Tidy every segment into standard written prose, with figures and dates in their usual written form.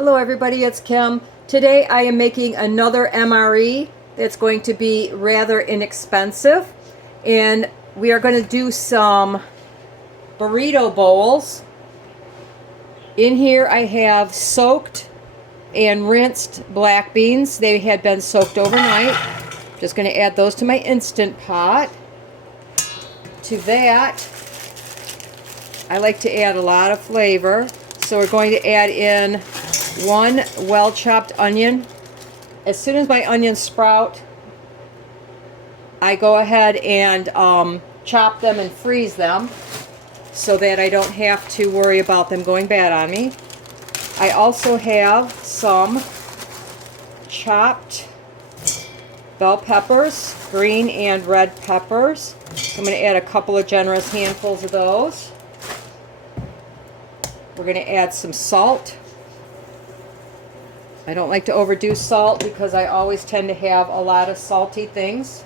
Hello everybody, it's Kim. Today I am making another MRE that's going to be rather inexpensive, and we are going to do some burrito bowls. In here I have soaked and rinsed black beans. They had been soaked overnight. Just going to add those to my Instant Pot. To that, I like to add a lot of flavor. So we're going to add in one well-chopped onion. As soon as my onions sprout, I go ahead and chop them and freeze them so that I don't have to worry about them going bad on me. I also have some chopped bell peppers, green and red peppers. I'm going to add a couple of generous handfuls of those. We're going to add some salt. I don't like to overdo salt because I always tend to have a lot of salty things.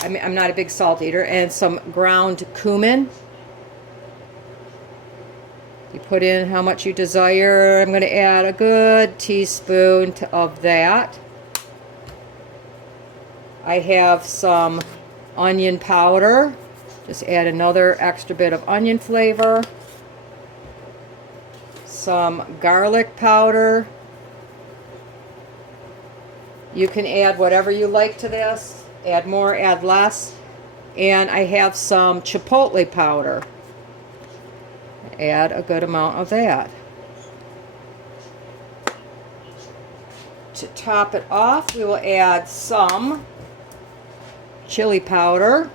I'm not a big salt eater. And some ground cumin. You put in how much you desire. I'm going to add a good teaspoon of that. I have some onion powder. Just add another extra bit of onion flavor. Some garlic powder. You can add whatever you like to this. Add more, add less. And I have some chipotle powder. Add a good amount of that. To top it off, we will add some chili powder.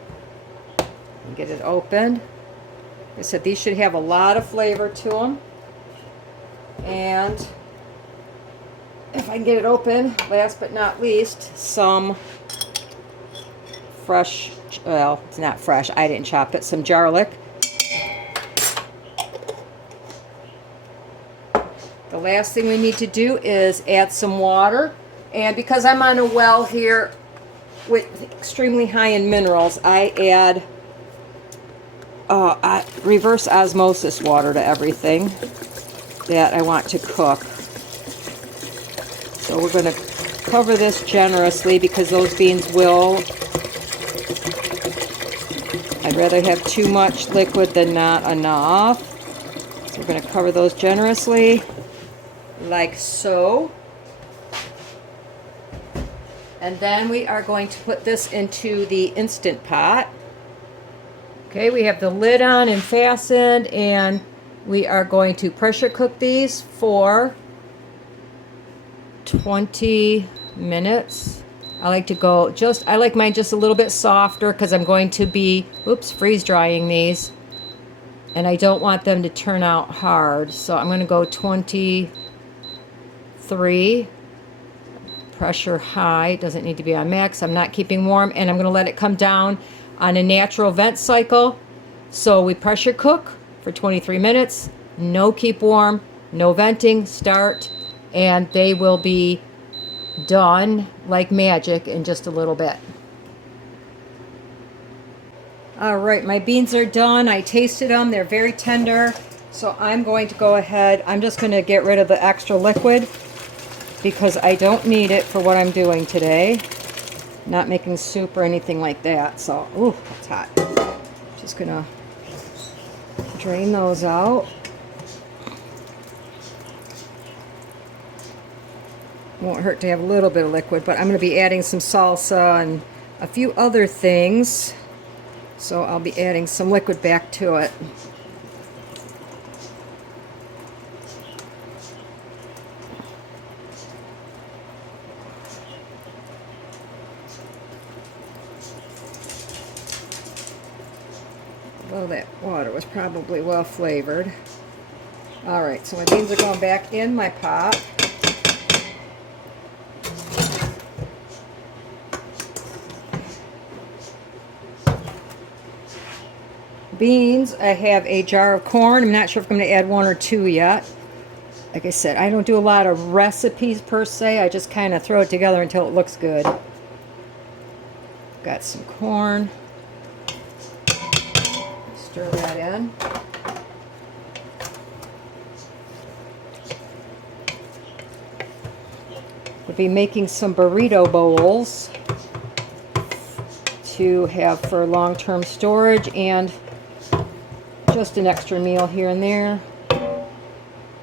Get it opened. Like I said, these should have a lot of flavor to them. And if I can get it open, last but not least, some fresh, well, it's not fresh, I didn't chop it, some garlic. The last thing we need to do is add some water. And because I'm on a well here with extremely high in minerals, I add reverse osmosis water to everything that I want to cook. So we're going to cover this generously because those beans will, I'd rather have too much liquid than not enough. So we're going to cover those generously, like so. And then we are going to put this into the Instant Pot. Okay, we have the lid on and fastened, and we are going to pressure cook these for 20 minutes. I like mine just a little bit softer because I'm going to be, freeze drying these. And I don't want them to turn out hard. So I'm going to go 23. Pressure high, doesn't need to be on max. I'm not keeping warm, and I'm going to let it come down on a natural vent cycle. So we pressure cook for 23 minutes, no keep warm, no venting, start, and they will be done like magic in just a little bit. Alright, my beans are done. I tasted them, they're very tender. So I'm going to go ahead, I'm just going to get rid of the extra liquid because I don't need it for what I'm doing today. Not making soup or anything like that. So, ooh, it's hot. Just gonna drain those out. Won't hurt to have a little bit of liquid, but I'm going to be adding some salsa and a few other things. So I'll be adding some liquid back to it. Well, that water was probably well flavored. Alright, so my beans are going back in my pot. Beans, I have a jar of corn. I'm not sure if I'm going to add one or two yet. Like I said, I don't do a lot of recipes per se. I just kind of throw it together until it looks good. Got some corn. Stir that in. We'll be making some burrito bowls to have for long-term storage and just an extra meal here and there.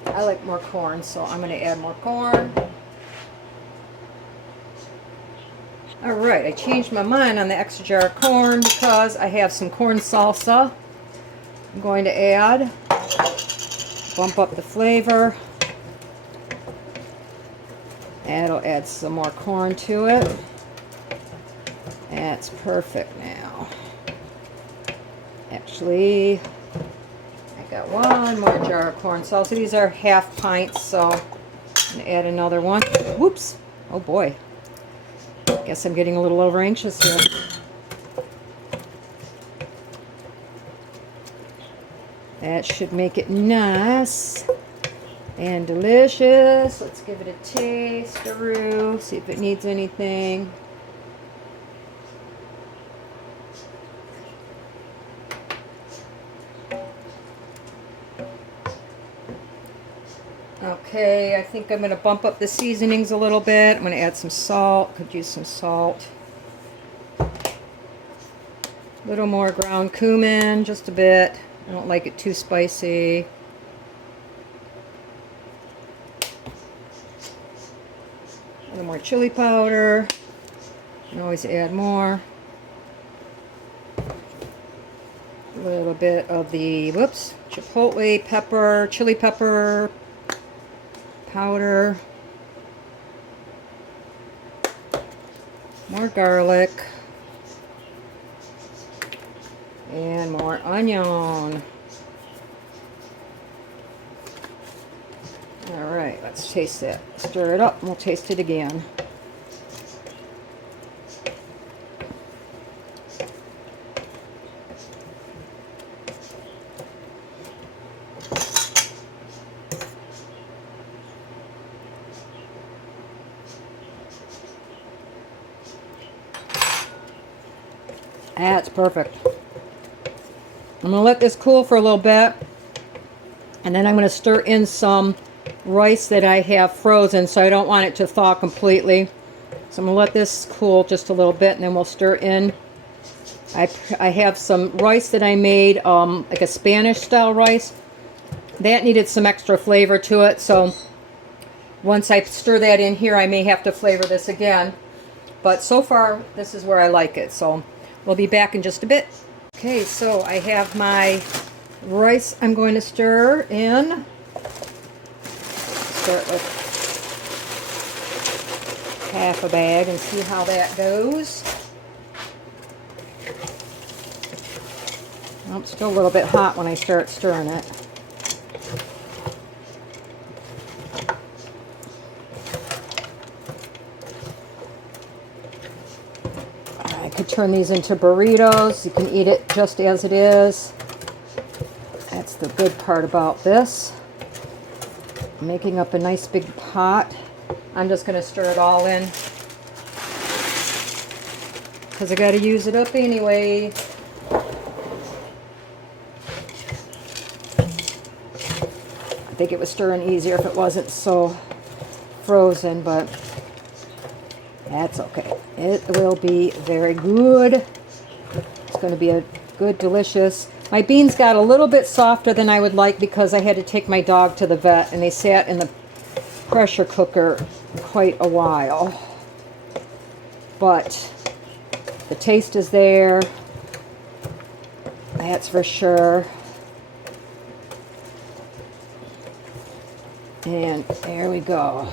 I like more corn, so I'm going to add more corn. Alright, I changed my mind on the extra jar of corn because I have some corn salsa I'm going to add. Bump up the flavor. That'll add some more corn to it. That's perfect now. Actually, I got one more jar of corn salsa. These are half pints, so I'm going to add another one. Whoops! Oh boy. Guess I'm getting a little over anxious here. That should make it nice and delicious. Let's give it a taste-a-roo, see if it needs anything. Okay, I think I'm going to bump up the seasonings a little bit. I'm going to add some salt. Could use some salt. A little more ground cumin, just a bit. I don't like it too spicy. A little more chili powder. You can always add more. A little bit of the, whoops, chipotle pepper, chili pepper powder. More garlic. And more onion. Alright, let's taste it. Stir it up and we'll taste it again. That's perfect. I'm going to let this cool for a little bit, and then I'm going to stir in some rice that I have frozen, so I don't want it to thaw completely. So I'm going to let this cool just a little bit, and then we'll stir in. I have some rice that I made, like a Spanish style rice. That needed some extra flavor to it, so once I stir that in here, I may have to flavor this again. But so far, this is where I like it, so we'll be back in just a bit. Okay, so I have my rice I'm going to stir in. Start with half a bag and see how that goes. Oh, it's still a little bit hot when I start stirring it. I could turn these into burritos. You can eat it just as it is. That's the good part about this. I'm making up a nice big pot. I'm just going to stir it all in because I got to use it up anyway. I think it was stirring easier if it wasn't so frozen, but that's okay. It will be very good. It's going to be a good, delicious. My beans got a little bit softer than I would like because I had to take my dog to the vet and they sat in the pressure cooker quite a while. But the taste is there. That's for sure. And there we go.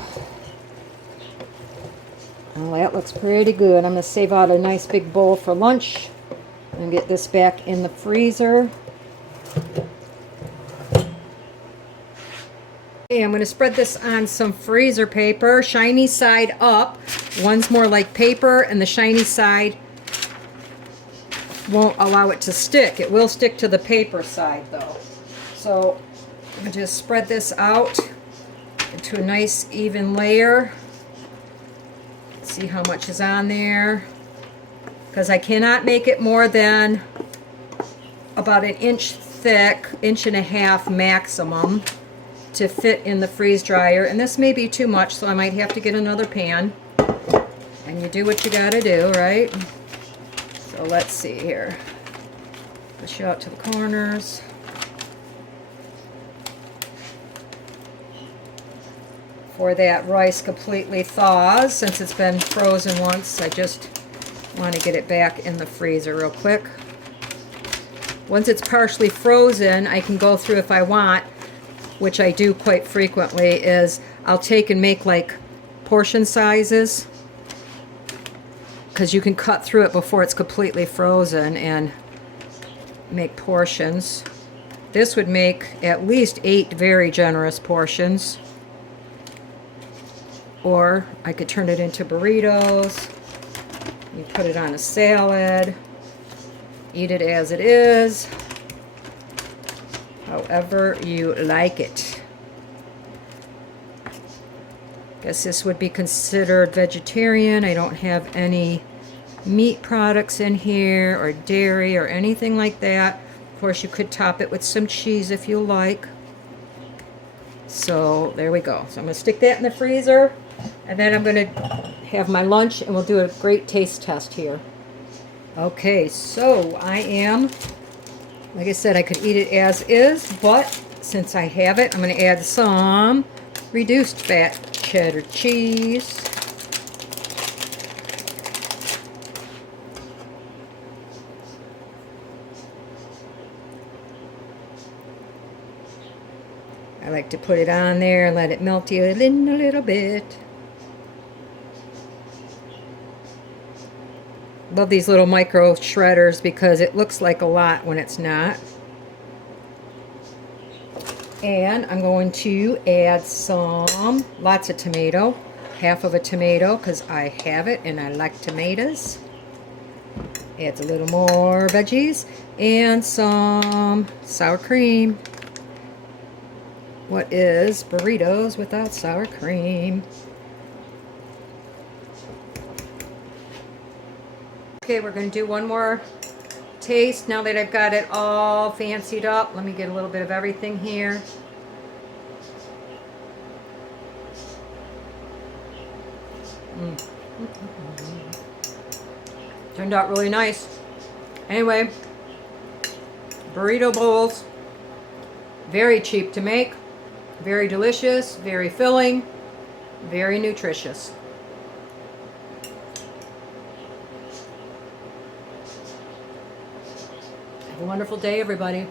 Well, that looks pretty good. I'm going to save out a nice big bowl for lunch and get this back in the freezer. Okay, I'm going to spread this on some freezer paper, shiny side up. One's more like paper and the shiny side won't allow it to stick. It will stick to the paper side though. So I'm going to just spread this out into a nice even layer. See how much is on there, because I cannot make it more than about an inch thick, inch and a half maximum. to fit in the freeze dryer. And this may be too much, so I might have to get another pan. And you do what you gotta do, right? So let's see here. Push you out to the corners. Before that rice completely thaws, since it's been frozen once, I just want to get it back in the freezer real quick. Once it's partially frozen, I can go through if I want, which I do quite frequently, is I'll take and make like portion sizes, because you can cut through it before it's completely frozen and make portions. This would make at least 8 very generous portions. Or I could turn it into burritos. You put it on a salad. Eat it as it is. However you like it. Guess this would be considered vegetarian. I don't have any meat products in here or dairy or anything like that. Of course, you could top it with some cheese if you like. So there we go. So I'm going to stick that in the freezer. And then I'm going to have my lunch and we'll do a great taste test here. Okay, so I am, like I said, I could eat it as is, but since I have it, I'm going to add some reduced fat cheddar cheese. I like to put it on there and let it melt in a little bit. Love these little micro shredders because it looks like a lot when it's not. And I'm going to add lots of tomato, half of a tomato because I have it and I like tomatoes. Adds a little more veggies and some sour cream. What is burritos without sour cream? Okay, we're going to do one more taste now that I've got it all fancied up. Let me get a little bit of everything here. Turned out really nice. Anyway, burrito bowls, very cheap to make, very delicious, very filling, very nutritious. Have a wonderful day, everybody.